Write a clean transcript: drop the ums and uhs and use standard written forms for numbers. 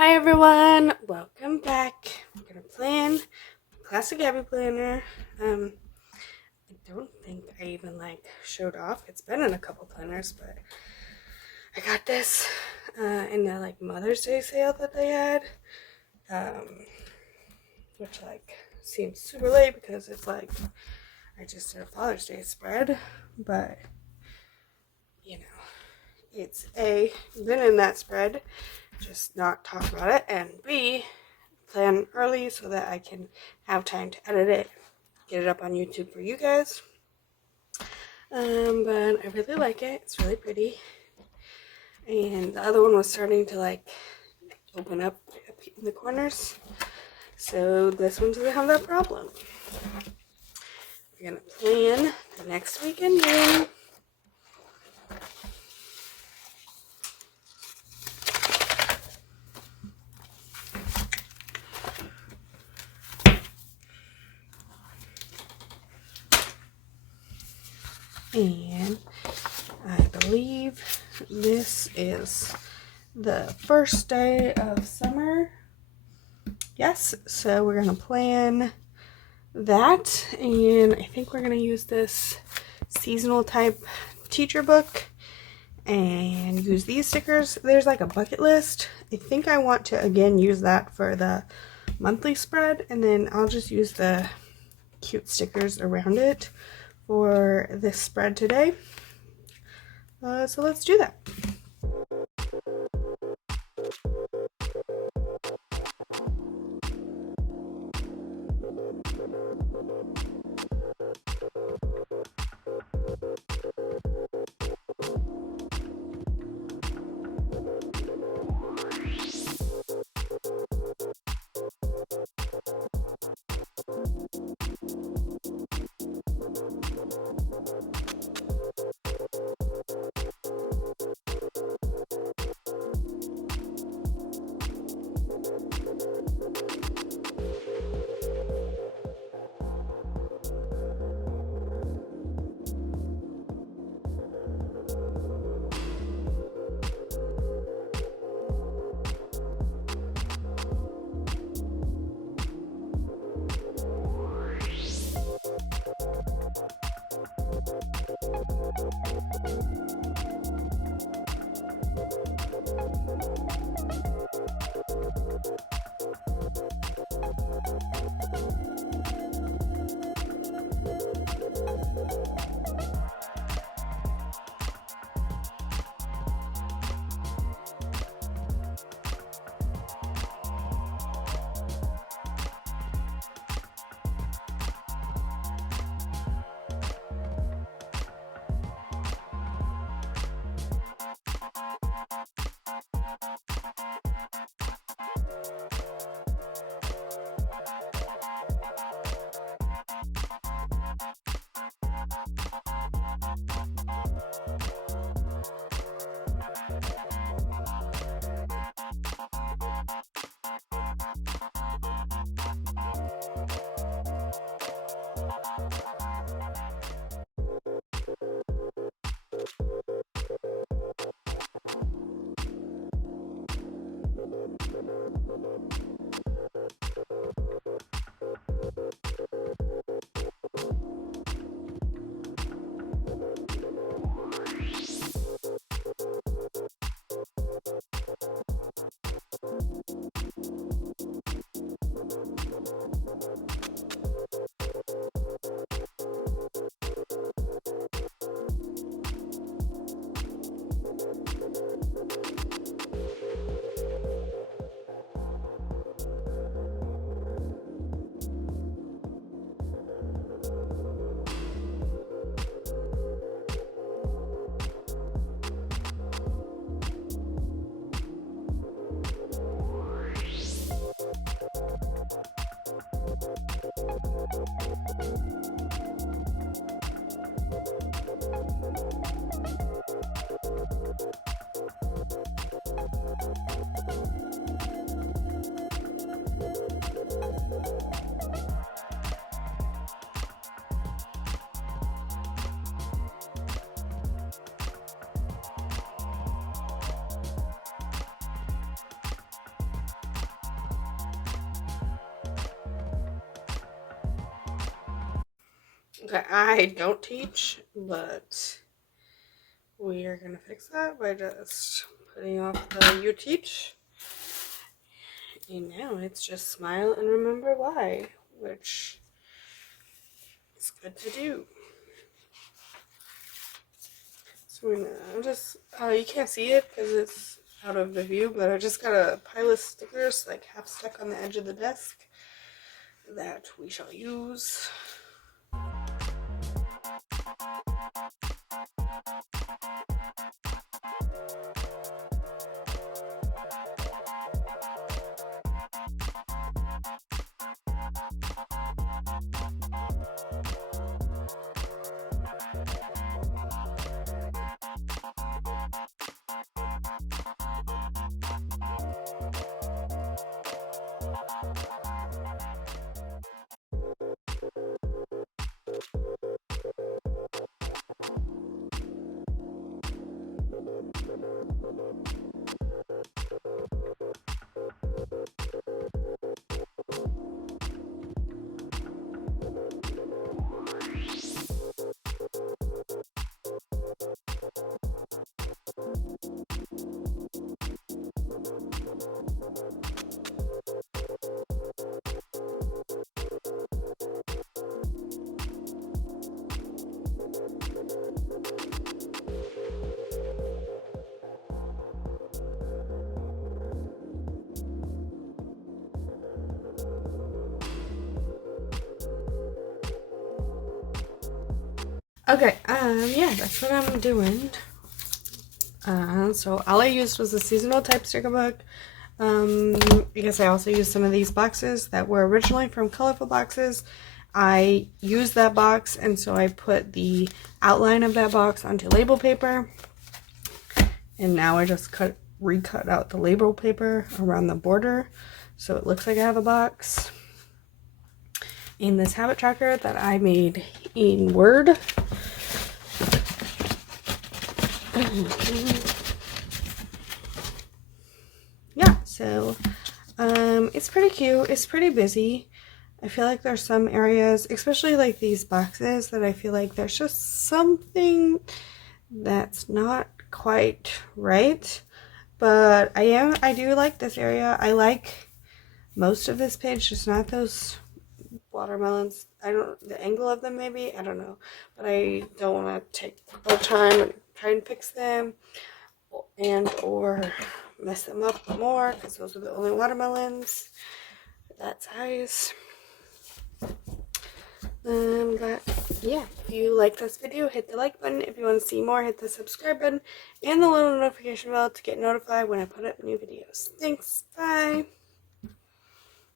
Hi everyone, welcome back. I'm gonna plan classic Abby planner. I don't think I even showed off. It's been in a couple planners, but I got this in the Mother's Day sale that they had, which seems super late because it's I just did a Father's Day spread, but you know, it's A, been in that spread, just not talk about it, and B, plan early so that I can have time to edit it, get it up on YouTube for you guys. But I really like it. It's really pretty. And the other one was starting to open up in the corners. So this one doesn't have that problem. We're gonna plan the next weekend in. And I believe this is the first day of summer. Yes, so we're gonna plan that, and I think we're gonna use this seasonal type teacher book and use these stickers. There's a bucket list. I think I want to again use that for the monthly spread, and then I'll just use the cute stickers around it for this spread today. So let's do that. Okay, I don't teach, but we are going to fix that by just putting off the you teach. And now it's just smile and remember why, which is good to do. So we're gonna just, you can't see it because it's out of the view, but I just got a pile of stickers like half stuck on the edge of the desk that we shall use. Okay, yeah, that's what I'm doing. So all I used was a seasonal type sticker book. I guess I also used some of these boxes that were originally from Colorful Boxes. I used that box, and so I put the outline of that box onto label paper. And now I just recut out the label paper around the border so it looks like I have a box. In this habit tracker that I made in Word. Yeah, so it's pretty cute. It's pretty busy. I feel like there's some areas, especially like these boxes, that I feel like there's just something that's not quite right. But I do like this area. I like most of this page, just not those watermelons. The angle of them maybe, I don't know. But I don't want to take more time and try and fix them or mess them up more because those are the only watermelons that size. But yeah, if you like this video, hit the like button. If you want to see more, hit the subscribe button and the little notification bell to get notified when I put up new videos. Thanks, bye!